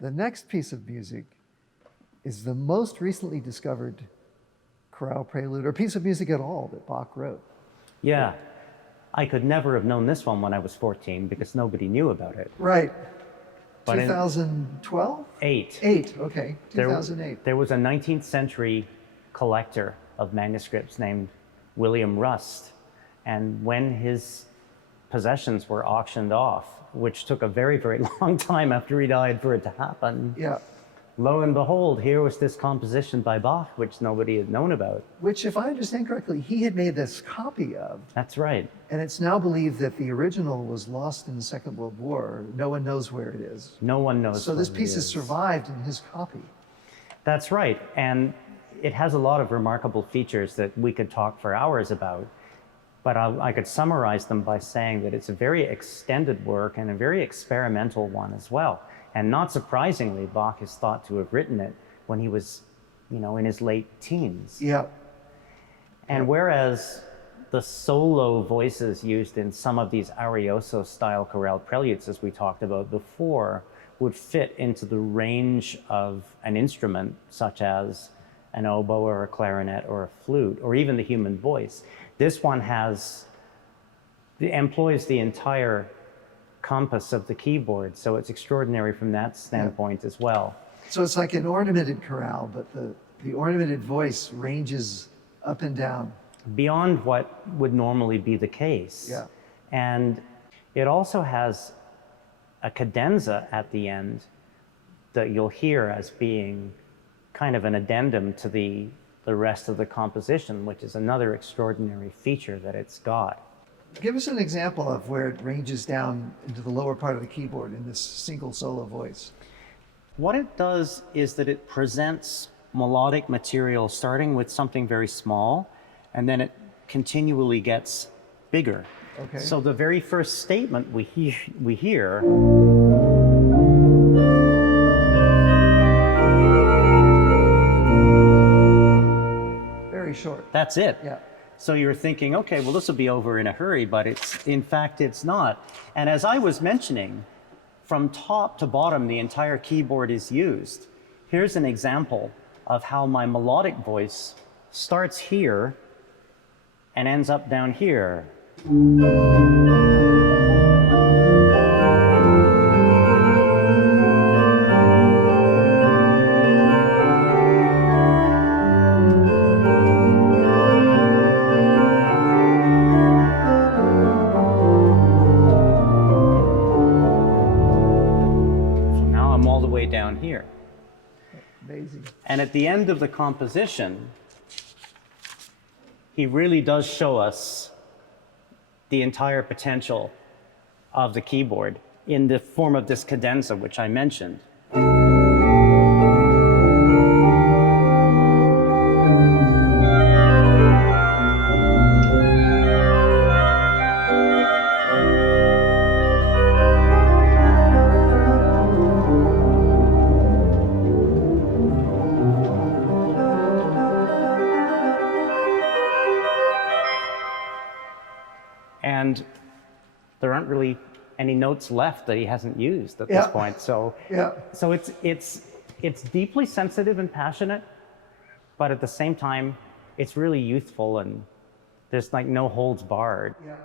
The next piece of music is the most recently discovered chorale prelude, or piece of music at all, that Bach wrote. Yeah. I could never have known this one when I was 14 because nobody knew about it. Right. But 2012? Eight, okay. 2008. There was a 19th century collector of manuscripts named William Rust. And when his possessions were auctioned off, which took a very, very long time after he died for it to happen, yeah. Lo and behold, here was this composition by Bach, which nobody had known about. Which, if I understand correctly, he had made this copy of. That's right. And it's now believed that the original was lost in the Second World War. No one knows where it is. No one knows. So this piece has survived in his copy. That's right. And it has a lot of remarkable features that we could talk for hours about. But I could summarize them by saying that it's a very extended work and a very experimental one as well. And not surprisingly, Bach is thought to have written it when he was, in his late teens. Yeah. And whereas the solo voices used in some of these arioso-style chorale preludes, as we talked about before, would fit into the range of an instrument, such as an oboe or a clarinet or a flute, or even the human voice. This one employs the entire compass of the keyboard, so it's extraordinary from that standpoint as well. So it's like an ornamented chorale, but the ornamented voice ranges up and down. Beyond what would normally be the case. Yeah. And it also has a cadenza at the end that you'll hear as being kind of an addendum to the rest of the composition, which is another extraordinary feature that it's got. Give us an example of where it ranges down into the lower part of the keyboard in this single solo voice. What it does is that it presents melodic material starting with something very small, and then it continually gets bigger. Okay. So the very first statement we hear very short. That's it. Yeah. So you're thinking, okay, well, this will be over in a hurry, but in fact, it's not. And as I was mentioning, from top to bottom, the entire keyboard is used. Here's an example of how my melodic voice starts here and ends up down here. Down here. Amazing. And at the end of the composition, he really does show us the entire potential of the keyboard in the form of this cadenza, which I mentioned. And there aren't really any notes left that he hasn't used at this point. So, so it's deeply sensitive and passionate, but at the same time, it's really youthful and there's like no holds barred. Yeah.